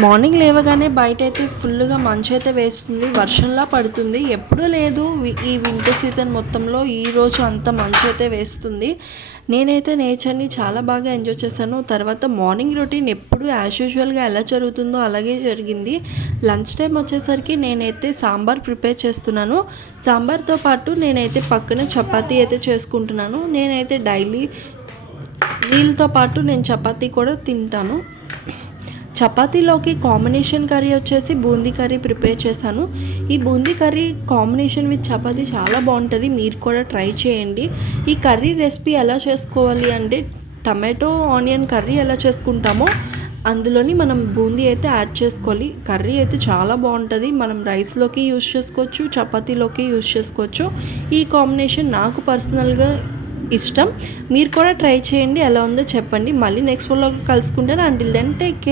Morning లేవగానే బయట అయితే ఫుల్గా మంచు అయితే వేస్తుంది. వర్షంలా పడుతుంది. ఎప్పుడూ లేదు. ఈ వింటర్ సీజన్ మొత్తంలో ఈ రోజు అంత మంచు అయితే వేస్తుంది. నేనైతే నేచర్ని చాలా బాగా ఎంజాయ్ చేశాను. తర్వాత మార్నింగ్ రొటీన్ ఎప్పుడు యాజ్ యూజువల్గా ఎలా జరుగుతుందో అలాగే జరిగింది. లంచ్ టైం వచ్చేసరికి నేనైతే సాంబార్ ప్రిపేర్ చేస్తున్నాను. సాంబార్తో పాటు నేనైతే పక్కన చపాతీ అయితే చేసుకుంటున్నాను. నేనైతే డైలీ వీళ్ళతో పాటు నేను చపాతీ కూడా తింటాను. చపాతీలోకి కాంబినేషన్ కర్రీ వచ్చేసి బూందీ కర్రీ ప్రిపేర్ చేశాను. ఈ boondi curry combination with chapati చాలా బాగుంటుంది. మీరు కూడా ట్రై చేయండి. ఈ కర్రీ రెసిపీ ఎలా చేసుకోవాలి అంటే టమాటో ఆనియన్ కర్రీ ఎలా చేసుకుంటామో అందులోని మనం బూందీ అయితే యాడ్ చేసుకోవాలి. కర్రీ అయితే చాలా బాగుంటుంది. మనం రైస్లోకి యూస్ చేసుకోవచ్చు చపాతీలోకి యూస్ చేసుకోవచ్చు. ఈ కాంబినేషన్ నాకు పర్సనల్గా ఇష్టం. మీరు కూడా ట్రై చేయండి. ఎలా ఉందో చెప్పండి. మళ్ళీ నెక్స్ట్ ఫోన్లో కలుసుకుంటాను. Until then take care